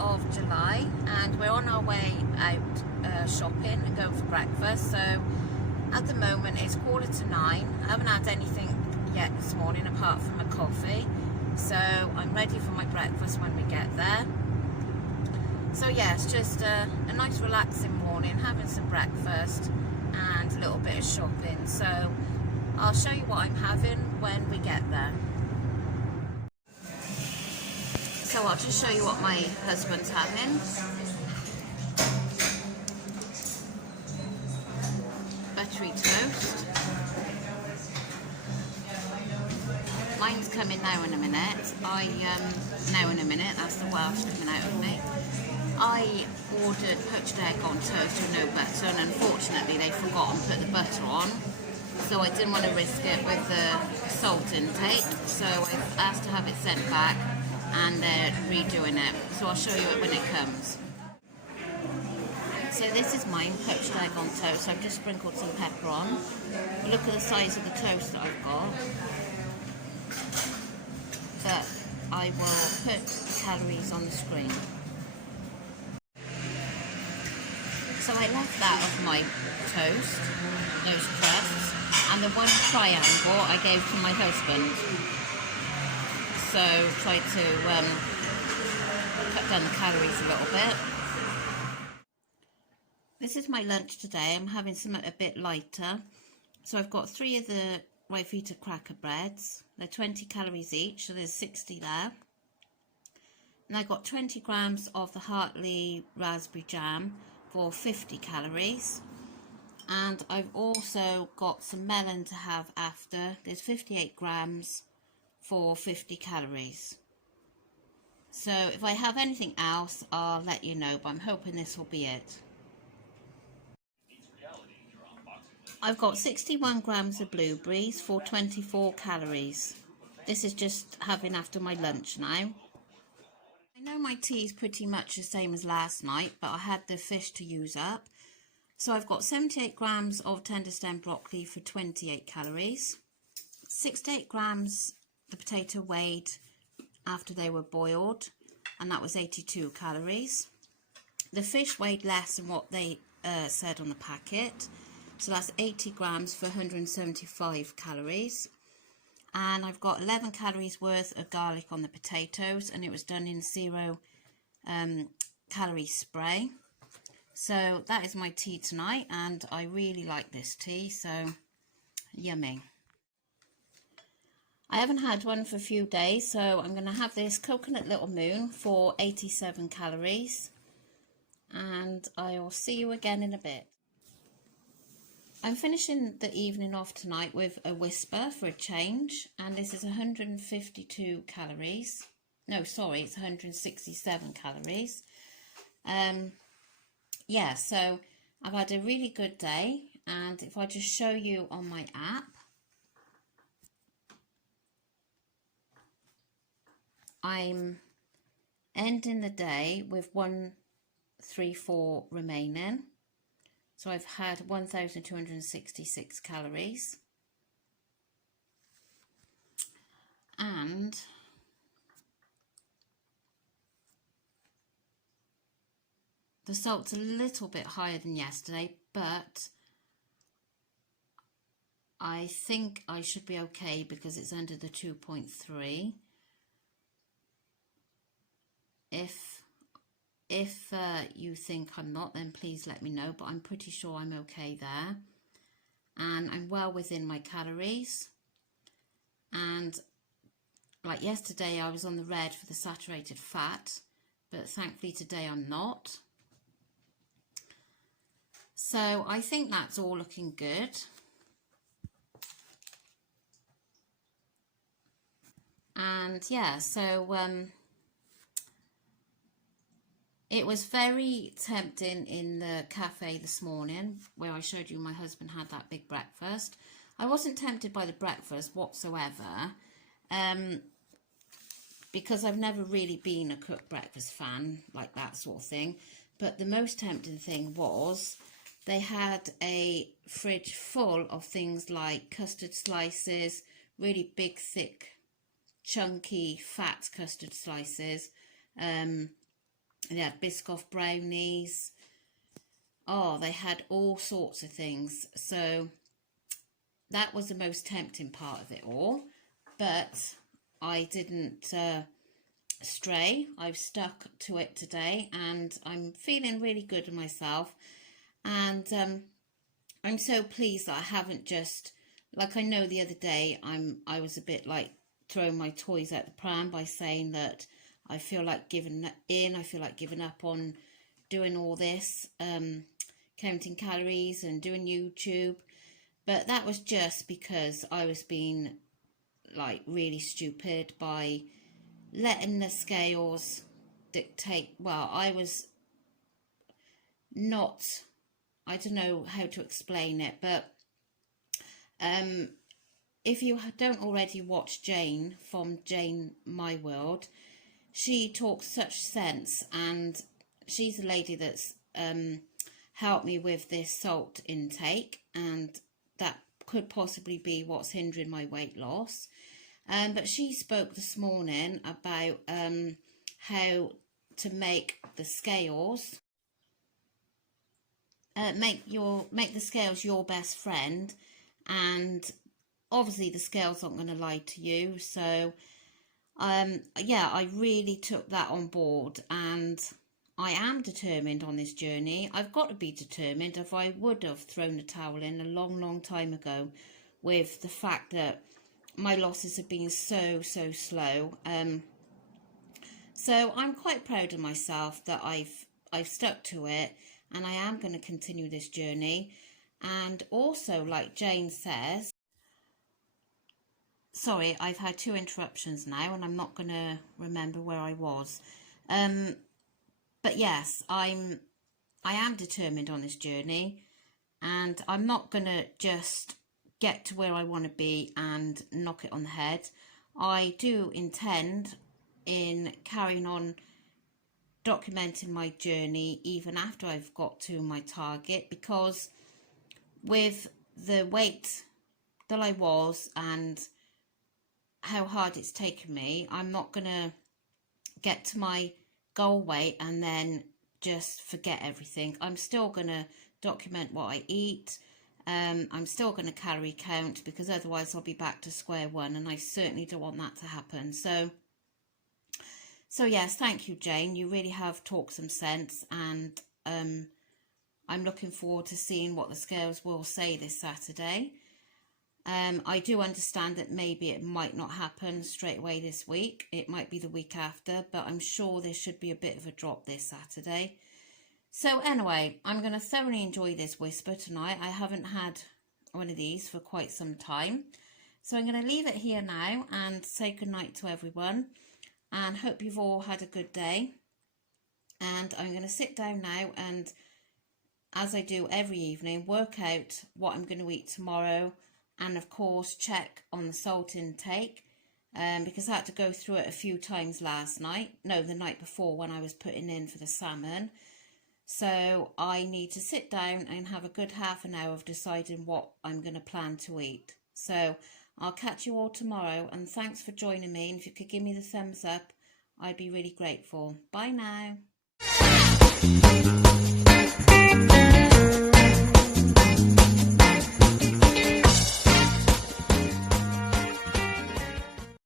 of July, and we're on our way out shopping and going for breakfast. So at the moment it's 9:15. I haven't had anything yet this morning apart from a coffee, so I'm ready for my breakfast when we get there. So yeah, it's just a nice relaxing morning, having some breakfast and a little bit of shopping. So I'll show you what I'm having when we get there. So I'll just show you what my husband's having. Buttery toast. Mine's coming now in a minute. Now in a minute, that's the Welsh coming out of me. I ordered poached egg on toast with no butter, and unfortunately they forgot to put the butter on. So I didn't want to risk it with the salt intake. So I've asked to have it sent back, and they're redoing it. So I'll show you it when it comes. So this is mine, poached egg on toast. I've just sprinkled some pepper on. Look at the size of the toast that I've got. But I will put the calories on the screen. So I left that of my toast, those crusts, and the one triangle I gave to my husband. So try to cut down the calories a little bit. This is my lunch today. I'm having something a bit lighter. So I've got 3 of the Ryvita cracker breads. They're 20 calories each, so there's 60 there. And I got 20 grams of the Hartley raspberry jam for 50 calories. And I've also got some melon to have after. There's 58 grams for 50 calories. So if I have anything else, I'll let you know, but I'm hoping this will be it. I've got 61 grams of blueberries for 24 calories. This is just having after my lunch now. I know my tea is pretty much the same as last night, but I had the fish to use up. So I've got 78 grams of tender stem broccoli for 28 calories. 68 grams the potato weighed after they were boiled, and that was 82 calories. The fish weighed less than what they said on the packet. So that's 80 grams for 175 calories. And I've got 11 calories worth of garlic on the potatoes, and it was done in 0 calorie spray. So that is my tea tonight, and I really like this tea, so yummy. I haven't had one for a few days, so I'm going to have this coconut little moon for 87 calories. And I will see you again in a bit. I'm finishing the evening off tonight with a Whisper for a change, and this is 152 calories. No, sorry, it's 167 calories. Yeah, so I've had a really good day, and if I just show you on my app, I'm ending the day with 134 remaining. So I've had 1,266 calories, and the salt's a little bit higher than yesterday, but I think I should be okay because it's under the 2.3. If you think I'm not, then please let me know, but I'm pretty sure I'm okay there. And I'm well within my calories. And like yesterday, I was on the red for the saturated fat, but thankfully today I'm not. So I think that's all looking good. And yeah, so it was very tempting in the cafe this morning where I showed you my husband had that big breakfast. I wasn't tempted by the breakfast whatsoever because I've never really been a cooked breakfast fan, like that sort of thing. But the most tempting thing was they had a fridge full of things like custard slices, really big, thick, chunky, fat custard slices, They had Biscoff brownies. Oh, they had all sorts of things. So that was the most tempting part of it all. But I didn't stray. I've stuck to it today, and I'm feeling really good with myself. And I'm so pleased that I haven't just, like, I know the other day I was a bit like throwing my toys out the pram by saying that I feel like giving in. I feel like giving up on doing all this, counting calories and doing YouTube. But that was just because I was being like really stupid by letting the scales dictate. Well, I was not, I don't know how to explain it, but if you don't already watch Jane from Jane My World, she talks such sense, and she's a lady that's helped me with this salt intake, and that could possibly be what's hindering my weight loss. But she spoke this morning about how to make the scales, make the scales your best friend, and obviously the scales aren't going to lie to you. So yeah, I really took that on board, and I am determined on this journey. I've got to be determined. If I would have thrown the towel in a long time ago, with the fact that my losses have been so slow. So I'm quite proud of myself that I've stuck to it, and I am going to continue this journey. And also, like Jane says, sorry, I've had 2 interruptions now, and I'm not going to remember where I was. But yes, I am determined on this journey, and I'm not going to just get to where I want to be and knock it on the head. I do intend in carrying on documenting my journey even after I've got to my target, because with the weight that I was and how hard it's taken me, I'm not going to get to my goal weight and then just forget everything. I'm still going to document what I eat. I'm still going to calorie count, because otherwise I'll be back to square one, and I certainly don't want that to happen. So yes, thank you, Jane. You really have talked some sense, and I'm looking forward to seeing what the scales will say this Saturday. I do understand that maybe it might not happen straight away this week. It might be the week after, but I'm sure there should be a bit of a drop this Saturday. So anyway, I'm going to thoroughly enjoy this whisper tonight. I haven't had one of these for quite some time. So I'm going to leave it here now and say goodnight to everyone, and hope you've all had a good day. And I'm going to sit down now and, as I do every evening, work out what I'm going to eat tomorrow, and of course check on the salt intake, because I had to go through it a few times the night before when I was putting in for the salmon. So I need to sit down and have a good half an hour of deciding what I'm going to plan to eat. So I'll catch you all tomorrow, and thanks for joining me. And if you could give me the thumbs up, I'd be really grateful. Bye now.